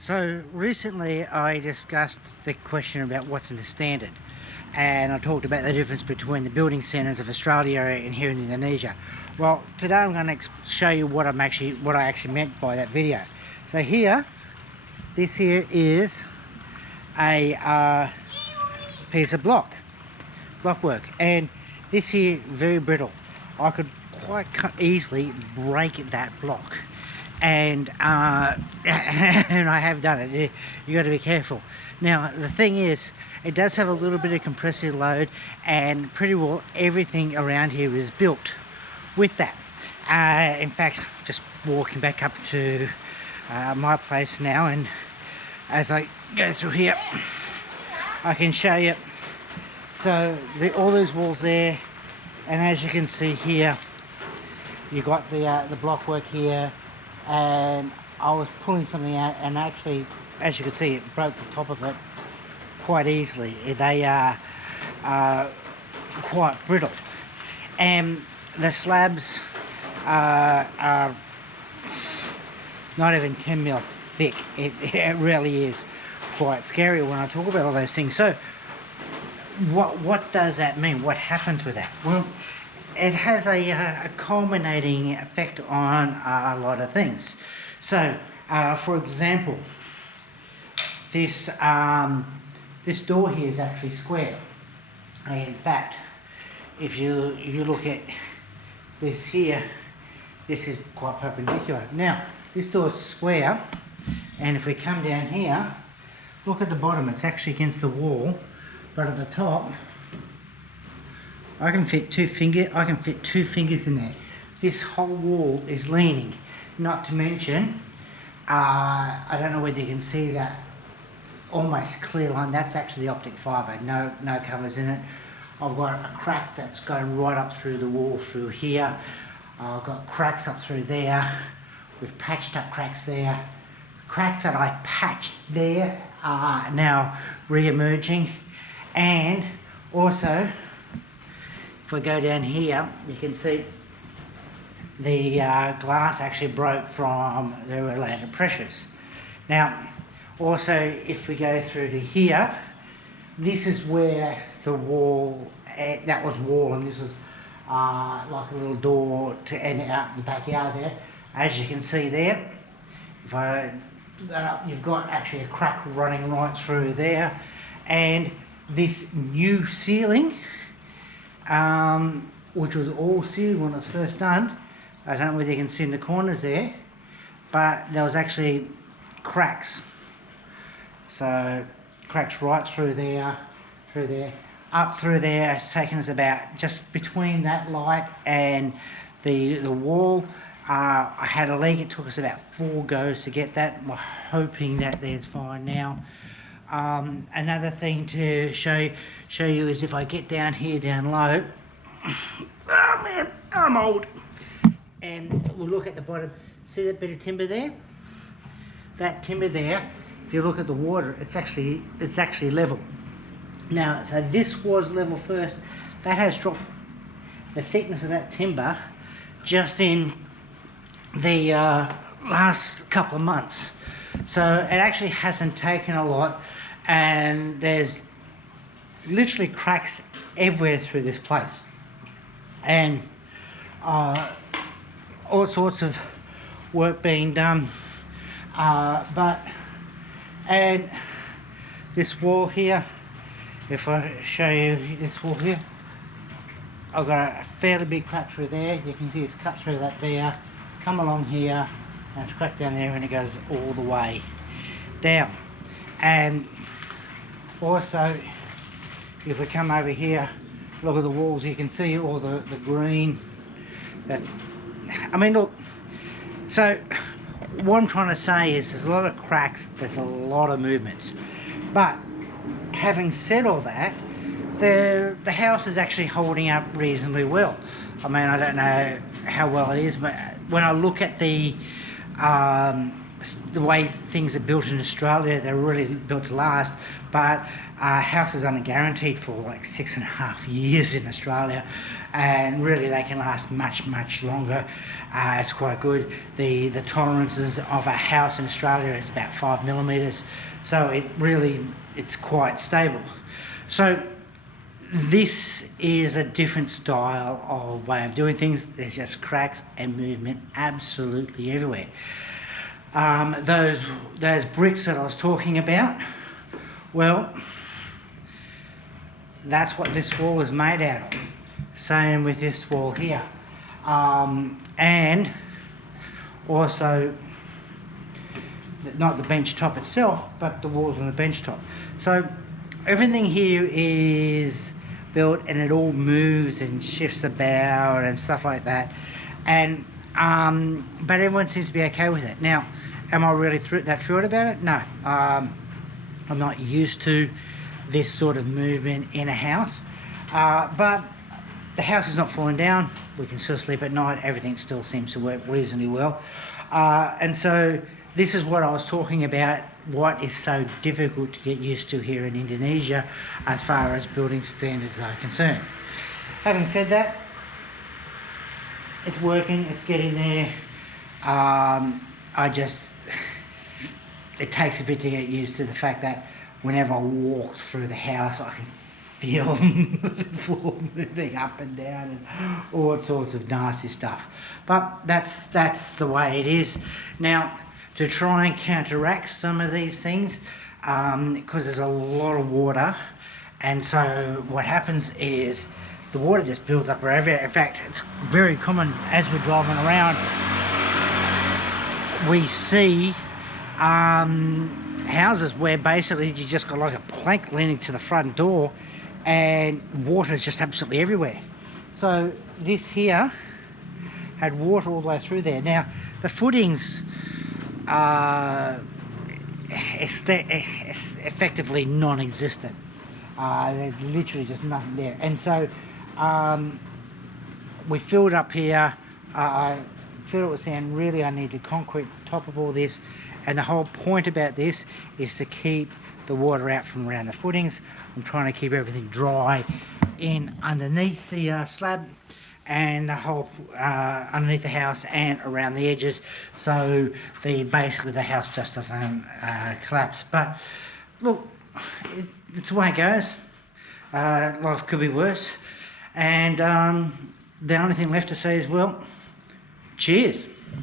So recently I discussed the question about what's in the standard, and I talked about the difference between the building standards of Australia and here in Indonesia. Well, today I'm going to show you what I actually meant by that video. So this here is a piece of blockwork, and this here very brittle. I could quite easily break that block, and and I have done it. You got to be careful. Now the thing is, it does have a little bit of compressive load, and pretty well everything around here is built with that. In fact, just walking back up to my place now, and as I go through here I can show you. So all those walls there, and as you can see here, you got the blockwork here, and I was pulling something out, and actually, as you can see, it broke the top of it quite easily. They are quite brittle, and the slabs are not even 10 mil thick. It really is quite scary when I talk about all those things. So what does that mean? What happens with that? Well, it has a culminating effect on a lot of things. So for example, this door here is actually square. In fact, if you look at this here, this is quite perpendicular. Now this door is square, and if we come down here, look at the bottom, it's actually against the wall, but at the top I can fit two fingers in there. This whole wall is leaning. Not to mention, I don't know whether you can see that almost clear line. That's actually the optic fibre. No covers in it. I've got a crack that's going right up through the wall through here. I've got cracks up through there. We've patched up cracks there. Cracks that I patched there are now re-emerging, and also, if we go down here, you can see the glass actually broke from the related pressures. Now, also, if we go through to here, this is where the wall, that was wall, and this was like a little door to end out the backyard there. As you can see there, if I put that up, you've got actually a crack running right through there, and this new ceiling, which was all sealed when it was first done. I don't know whether you can see in the corners there, but there was actually cracks. So cracks right through there, up through there. It's taken us about just between that light and the wall. I had a leak. It took us about 4 goes to get that. We're hoping that there's fine now. Another thing to show you is if I get down here down low, oh man, I'm old, and we'll look at the bottom. See that bit of timber there? That timber there, if you look at the water, it's actually level. Now, so this was level first. That has dropped the thickness of that timber just in the last couple of months. So it actually hasn't taken a lot, and there's literally cracks everywhere through this place, and all sorts of work being done, and this wall here, if I show you this wall here, I've got a fairly big crack through there. You can see it's cut through that there, come along here, and it's cracked down there, and it goes all the way down. And also, if we come over here, look at the walls, you can see all the green. Look, so what I'm trying to say is there's a lot of cracks, there's a lot of movements, but having said all that, the house is actually holding up reasonably well. I mean, I don't know how well it is, but when I look at the the way things are built in Australia, they're really built to last, but houses are only guaranteed for like 6.5 years in Australia, and really they can last much, much longer. It's quite good. The tolerances of a house in Australia is about 5 millimeters, so it's quite stable. So this is a different style of way of doing things. There's just cracks and movement absolutely everywhere. Those bricks that I was talking about, well, that's what this wall is made out of. Same with this wall here. And also, not the bench top itself, but the walls on the bench top. So everything here is built, and it all moves and shifts about and stuff like that. And but everyone seems to be okay with it. Now, am I really thrilled about it? No. I'm not used to this sort of movement in a house. But the house is not falling down. We can still sleep at night. Everything still seems to work reasonably well. And so this is what I was talking about, what is so difficult to get used to here in Indonesia as far as building standards are concerned. Having said that, it's working, it's getting there. It takes a bit to get used to the fact that whenever I walk through the house, I can feel the floor moving up and down and all sorts of nasty stuff. But that's the way it is. Now, to try and counteract some of these things, because there's a lot of water, and so what happens is the water just builds up wherever. In fact, it's very common as we're driving around, we see houses where basically you just got like a plank leaning to the front door and water is just absolutely everywhere. So this here had water all the way through there. Now the footings are effectively non-existent. There's literally just nothing there, and so we filled up here. I filled it with sand. Really, I need to concrete top of all this, and the whole point about this is to keep the water out from around the footings. I'm trying to keep everything dry in underneath the slab, and the whole underneath the house and around the edges, so basically the house just doesn't collapse. But look, it's the way it goes. Life could be worse, and the only thing left to say is, well, cheers.